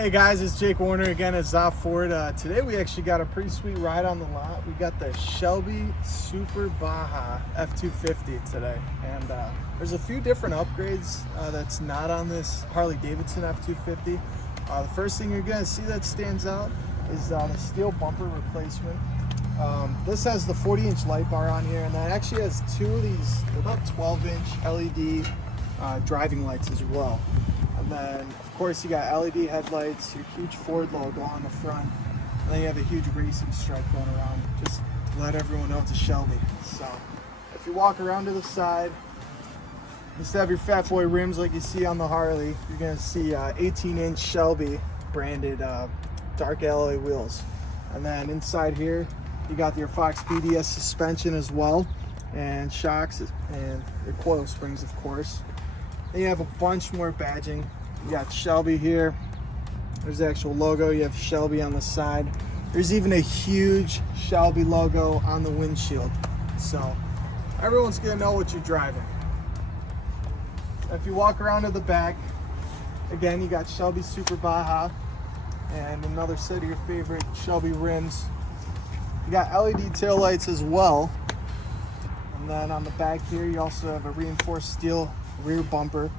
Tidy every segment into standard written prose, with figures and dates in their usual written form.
Hey guys, it's Jake Warner again at Szott Ford. Today we actually got a pretty sweet ride on the lot. We got the Shelby Super Baja F-250 today, and there's a few different upgrades that's not on this Harley-Davidson F-250. The first thing you're gonna see that stands out is the steel bumper replacement. This has the 40-inch light bar on here, and that actually has two of these about 12-inch LED driving lights as well. And then, of course, you got LED headlights, your huge Ford logo on the front, and then you have a huge racing stripe going around, just to let everyone know it's a Shelby. So, if you walk around to the side, instead of your Fat Boy rims like you see on the Harley, you're going to see 18-inch Shelby branded dark alloy wheels. And then inside here, you got your Fox BDS suspension as well, and shocks, and your coil springs, of course. Then you have a bunch more badging. You got Shelby here. There's the actual logo. You have Shelby on the side. There's even a huge Shelby logo on the windshield. So everyone's gonna know what you're driving. If you walk around to the back, again, you got Shelby Super Baja and another set of your favorite Shelby rims. You got LED taillights as well. And then on the back here, you also have a reinforced steel rear bumper,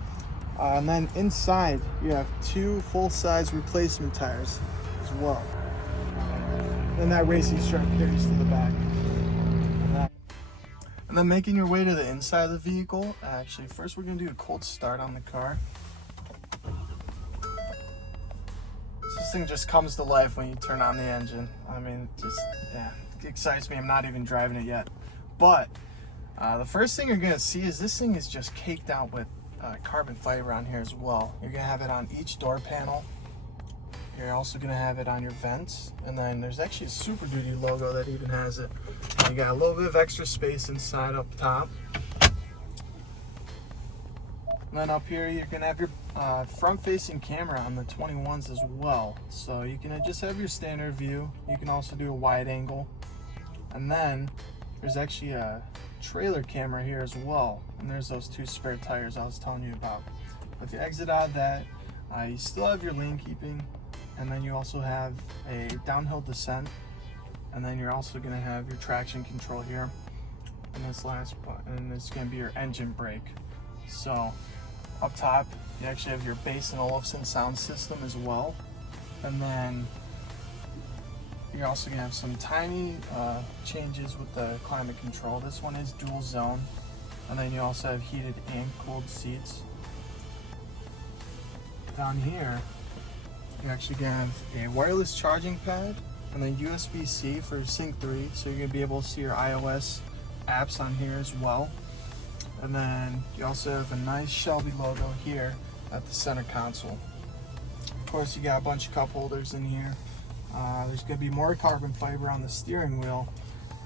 and then inside you have two full-size replacement tires as well, and that racing stripe carries to the back. And then making your way to the inside of the vehicle, actually first we're going to do a cold start on the car. This thing just comes to life when you turn on the engine. I mean, it excites me. I'm not even driving it yet, but the first thing you're going to see is this thing is just caked out with carbon fiber on here as well. You're going to have it on each door panel. You're also going to have it on your vents. And then there's actually a Super Duty logo that even has it. You got a little bit of extra space inside up top. And then up here you're going to have your front-facing camera on the 21s as well. So you can just have your standard view. You can also do a wide angle. And then there's actually a trailer camera here as well, and there's those two spare tires I was telling you about. If you exit out of that, you still have your lane keeping, and then you also have a downhill descent, and then you're also going to have your traction control here, and this last button, and it's going to be your engine brake. So up top you actually have your Bass & Olufsen sound system as well, and then you're also going to have some tiny changes with the climate control. This one is dual zone. And then you also have heated and cooled seats. Down here, you're actually going to have a wireless charging pad and then USB-C for Sync 3. So you're going to be able to see your iOS apps on here as well. And then you also have a nice Shelby logo here at the center console. Of course, you got a bunch of cup holders in here. There's going to be more carbon fiber on the steering wheel,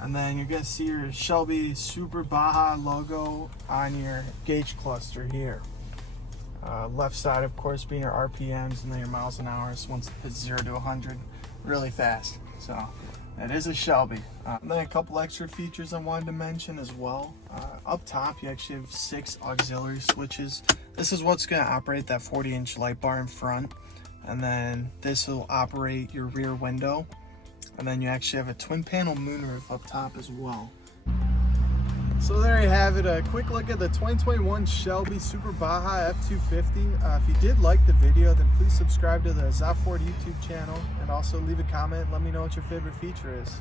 and then you're going to see your Shelby Super Baja logo on your gauge cluster here. Left side, of course, being your RPMs, and then your miles an hour. So once it hits 0 to 100 really fast. So that is a Shelby. And then a couple extra features I wanted to mention as well. Up top you actually have 6 auxiliary switches. This is what's going to operate that 40-inch light bar in front. And then this will operate your rear window. And then you actually have a twin panel moonroof up top as well. So there you have it, a quick look at the 2021 Shelby Super Baja F-250. If you did like the video, then please subscribe to the Szott Ford YouTube channel, and also leave a comment and let me know what your favorite feature is.